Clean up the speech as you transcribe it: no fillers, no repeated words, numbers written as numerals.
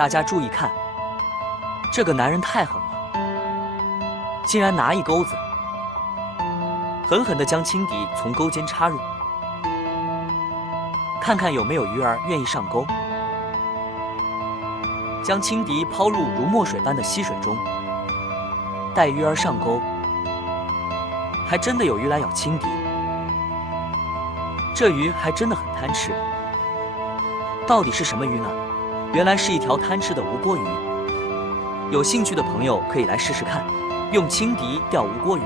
大家注意看，这个男人太狠了，竟然拿一钩子，狠狠地将轻敌从钩间插入，看看有没有鱼儿愿意上钩。将轻敌抛入如墨水般的溪水中，待鱼儿上钩，还真的有鱼来咬轻敌。这鱼还真的很贪吃，到底是什么鱼呢？原来是一条贪吃的无锅鱼。有兴趣的朋友可以来试试看，用轻敌钓无锅鱼。